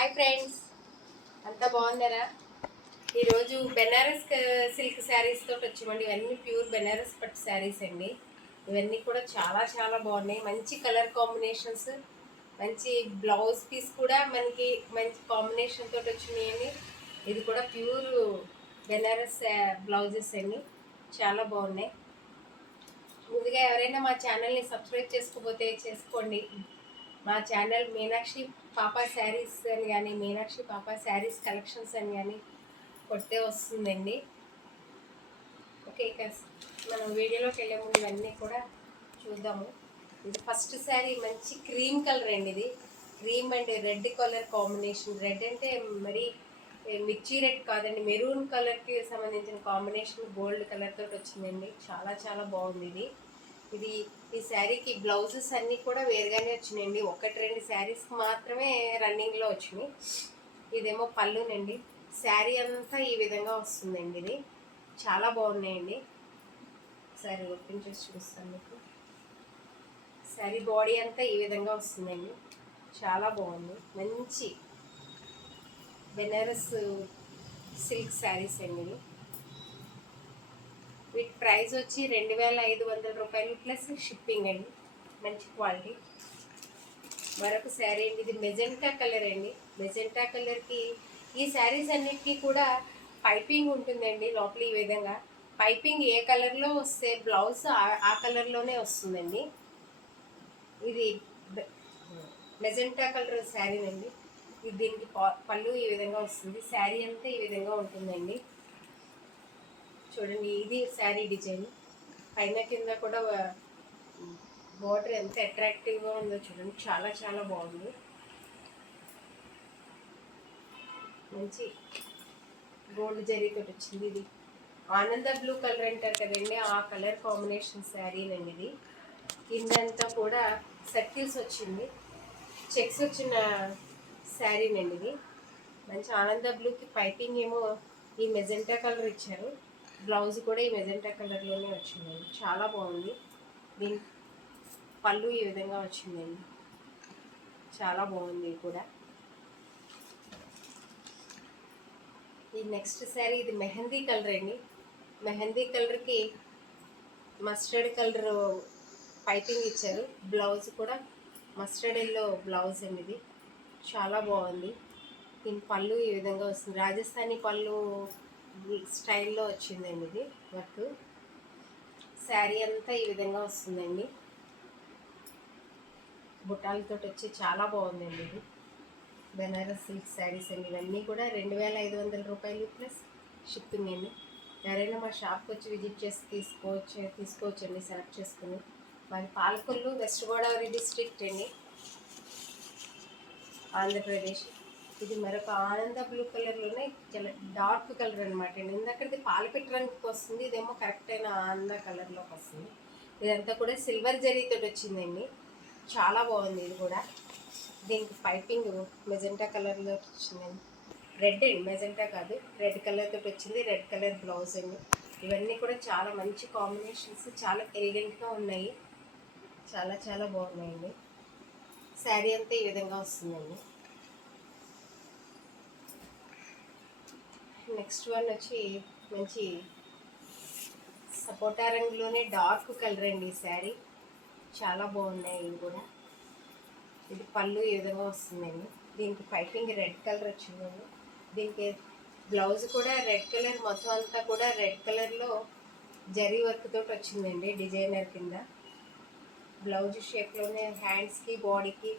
Hi friends, అంతా బాగున్నారా? ఈరోజు బెనారస్ సిల్క్ శారీస్ తోటి వచ్చామండి. ఇవన్నీ ప్యూర్ బెనారస్ పట్టు శారీస్ అండి. ఇవన్నీ కూడా చాలా చాలా బాగున్నాయి. మంచి కలర్ కాంబినేషన్స్, మంచి బ్లౌజ్ పీస్ కూడా మనకి మంచి కాంబినేషన్ తోటి వచ్చినాయండి. ఇది కూడా ప్యూర్ బెనారస్ బ్లౌజెస్ అండి, చాలా బాగున్నాయి. ముందుగా ఎవరైనా మా ఛానల్ని సబ్స్క్రైబ్ చేసుకోకపోతే చేసుకోండి. మా ఛానల్ మీనాక్షి పాపా శారీస్ అని కానీ మీనాక్షి పాపా శారీస్ కలెక్షన్స్ అని కానీ కొడితే వస్తుందండి. ఓకే, ఇక మనం వీడియోలోకి వెళ్ళే ముందు ఇవన్నీ కూడా చూద్దాము. ఇది ఫస్ట్ శారీ మంచి క్రీమ్ కలర్ అండి. ఇది cream and red colour combination. Red అంటే మరి మిర్చి రెడ్ కాదండి, మెరూన్ కలర్కి సంబంధించిన కాంబినేషన్ గోల్డ్ కలర్ తోటి వచ్చిందండి. చాలా చాలా బాగుంది ఇది. ఇది ఈ శారీకి బ్లౌజెస్ అన్నీ కూడా వేరుగానే వచ్చినాయండి. ఒకటి రెండు శారీస్కి మాత్రమే రన్నింగ్లో వచ్చినాయి. ఇదేమో పళ్ళునండి. శారీ అంతా ఈ విధంగా వస్తుందండి. ఇది చాలా బాగున్నాయండి. శారీ ఓపెన్ చేసి చూపిస్తాను మీకు. శారీ బాడీ అంతా ఈ విధంగా వస్తుందండి. చాలా బాగుంది. మంచి బెనారస్ సిల్క్ శారీస్ అండి. ఇవి వీటి ప్రైస్ వచ్చి 2500 రూపాయలు ప్లస్ షిప్పింగ్ అండి. మంచి క్వాలిటీ. మరొక శారీ అండి. ఇది మెజెంటా కలర్ అండి. మెజెంటా కలర్కి ఈ శారీస్ అన్నిటికీ కూడా పైపింగ్ ఉంటుందండి. లోపల ఈ విధంగా పైపింగ్ ఏ కలర్లో వస్తే బ్లౌజ్ ఆ కలర్లోనే వస్తుందండి. ఇది మెజెంటా కలర్ శారీనండి. ఇది దీనికి పళ్ళు ఈ విధంగా వస్తుంది. శారీ అంతా ఈ విధంగా ఉంటుందండి. చూడండి, ఇది శారీ డిజైన్. పైన కింద కూడా బార్డర్ ఎంత అట్రాక్టివ్గా ఉందో చూడండి. చాలా చాలా బాగుంది. మంచి గోల్డ్ జరీతో వచ్చింది. ఇది ఆనంద బ్లూ కలర్ అంటారు కదండి, ఆ కలర్ కాంబినేషన్ శారీనండి. ఇది కిందంతా కూడా సర్కిల్స్ వచ్చింది, చెక్స్ వచ్చిన శారీనండి. ఇది మంచి ఆనంద బ్లూకి పైపింగ్ ఏమో ఈ మెజెంటా కలర్ ఇచ్చారు. బ్లౌజ్ కూడా ఈ మెజెంటా కలర్లోనే వచ్చిందండి. చాలా బాగుంది. దీని పళ్ళు ఈ విధంగా వచ్చిందండి. చాలా బాగుంది కూడా. ఈ నెక్స్ట్ శారీ ఇది మెహందీ కలర్ అండి. మెహందీ కలర్కి మస్టర్డ్ కలర్ పైపింగ్ ఇచ్చారు. బ్లౌజ్ కూడా మస్టర్డ్ ఎల్లో బ్లౌజ్ అండి. ఇది చాలా బాగుంది. దీని పళ్ళు ఈ విధంగా వస్తుంది. రాజస్థానీ పళ్ళు స్టైల్లో వచ్చిందండి. ఇది వర్క్. శారీ అంతా ఈ విధంగా వస్తుందండి. బుట్టాలతో వచ్చి చాలా బాగుందండి. ఇది బెనారస్ సిల్క్ శారీస్ అండి. ఇవన్నీ కూడా 2500 రూపాయలు ప్లస్ షిప్పింగ్ అండి. ఎవరైనా మా షాప్కి వచ్చి విజిట్ చేసి తీసుకోవచ్చండి సెలెక్ట్ చేసుకుని. మాది పాలకొల్లు, వెస్ట్ గోదావరి డిస్ట్రిక్ట్ అండి, ఆంధ్రప్రదేశ్. ఇది మరొక ఆనంద బ్లూ కలర్లోనే చాలా డార్క్ కలర్ అనమాట అండి. ఇందాకది పాలపిట్ట రంగుకి వస్తుంది, ఇదేమో కరెక్ట్ అయిన ఆనంద కలర్లోకి వస్తుంది. ఇదంతా కూడా సిల్వర్ జరీతో వచ్చిందండి. చాలా బాగుంది. ఇది కూడా దీనికి పైపింగ్ మెజెంటా కలర్లో వచ్చిందండి. రెడ్ అండి, మెజెంటా కాదు, రెడ్ కలర్ తోటి వచ్చింది. రెడ్ కలర్ బ్లౌజ్ అండి. ఇవన్నీ కూడా చాలా మంచి కాంబినేషన్స్, చాలా ఎలిగెంట్గా ఉన్నాయి. చాలా చాలా బాగున్నాయండి. శారీ అంతా ఈ విధంగా వస్తుందండి. నెక్స్ట్ వన్ వచ్చి మంచి సపోటా రంగులోనే డార్క్ కలర్ అండి. ఈ శారీ చాలా బాగున్నాయి. ఇవి కూడా ఇది పళ్ళు ఈ విధంగా వస్తుందండి. దీనికి పైపింగ్ రెడ్ కలర్ వచ్చిందండి. దీనికి బ్లౌజ్ కూడా రెడ్ కలర్, మొత్తం అంతా కూడా రెడ్ కలర్లో జరీ వర్క్ తోటి వచ్చిందండి. డిజైనర్ కింద బ్లౌజ్ షేప్లోనే హ్యాండ్స్కి బాడీకి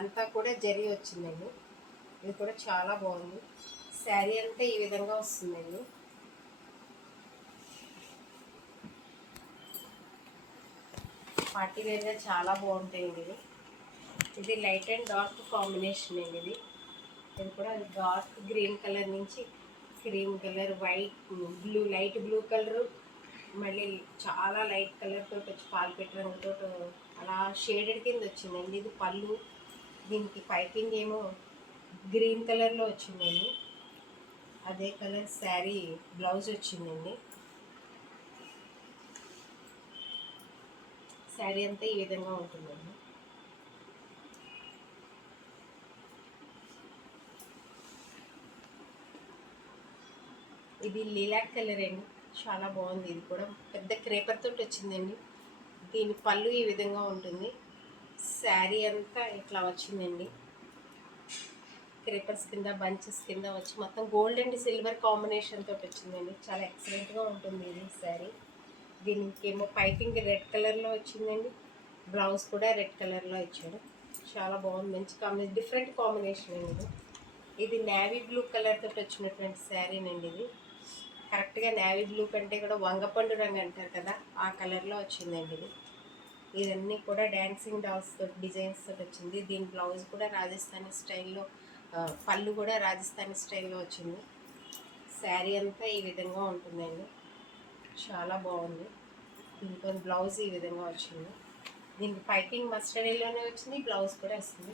అంతా కూడా జరీ వచ్చిందండి. ఇది కూడా చాలా బాగుంది. శారీ అంతా ఈ విధంగా వస్తుందండి. పార్టీ వేర్గా చాలా బాగుంటాయండి. ఇది లైట్ అండ్ డార్క్ కాంబినేషన్ అండి. ఇది కూడా డార్క్ గ్రీన్ కలర్ నుంచి cream colour, white blue, light blue colour, మళ్ళీ చాలా లైట్ కలర్ తోటి వచ్చి పాలపెట్ట రంగుతో అలా షేడెడ్ కింద వచ్చిందండి. ఇది పళ్ళు. దీనికి పైపింగ్ ఏమో గ్రీన్ కలర్లో వచ్చిందండి. అదే కలర్ శారీ బ్లౌజ్ వచ్చిందండి. శారీ అంతా ఈ విధంగా ఉంటుందండి. ఇది లీలాక్ కలర్ అండి, చాలా బాగుంది. ఇది కూడా పెద్ద క్రేపర్ తోటి వచ్చిందండి. దీని పళ్ళు ఈ విధంగా ఉంటుంది. శారీ అంతా ఇట్లా వచ్చిందండి, క్రేపర్స్ కింద బంచెస్ కింద వచ్చి మొత్తం గోల్డ్ అండ్ సిల్వర్ కాంబినేషన్ తోటి వచ్చిందండి. చాలా ఎక్సలెంట్గా ఉంటుంది ఇది శారీ. దీనికేమో పైపింగ్ రెడ్ కలర్లో వచ్చిందండి, బ్లౌజ్ కూడా రెడ్ కలర్లో ఇచ్చాడు. చాలా బాగుంది, మంచి కాంబినేషన్, డిఫరెంట్ కాంబినేషన్ అండి ఇది. ఇది నేవీ బ్లూ కలర్ తోటి వచ్చినటువంటి శారీనండి. ఇది కరెక్ట్గా నేవీ బ్లూ కంటే కూడా వంగపండు రంగు అంటారు కదా, ఆ కలర్లో వచ్చిందండి ఇది. ఇవన్నీ కూడా డ్యాన్సింగ్ డాల్స్ తోటి డిజైన్స్ తోటి వచ్చింది. దీని బ్లౌజ్ కూడా రాజస్థానీ స్టైల్లో, పళ్ళు కూడా రాజస్థానీ స్టైల్లో వచ్చింది. శారీ అంతా ఈ విధంగా ఉంటుందండి, చాలా బాగుంది. దీంతో బ్లౌజ్ ఈ విధంగా వచ్చింది. దీనికి పైపింగ్ మస్టర్డ్ ఎల్లోనే వచ్చింది, బ్లౌజ్ కూడా వస్తుంది.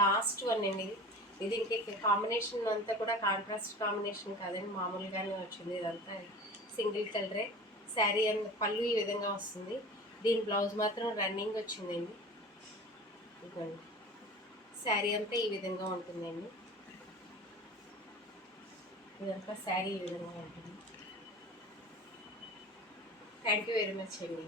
లాస్ట్ వన్ అండి ఇది. ఇది ఇంక కాంబినేషన్ అంతా కూడా కాంట్రాస్ట్ కాంబినేషన్ కాదండి, మామూలుగానే వచ్చింది. ఇదంతా సింగిల్ కలరే. శారీ అండ్ పళ్ళు ఈ విధంగా వస్తుంది. దీని బ్లౌజ్ మాత్రం రన్నింగ్ వచ్చిందండి. ఇదిగోండి, శారీ అంతా ఈ విధంగా ఉంటుందండి. ఇదంతా శారీ ఈ విధంగా ఉంటుంది. థ్యాంక్ యూ వెరీ మచ్ అండి.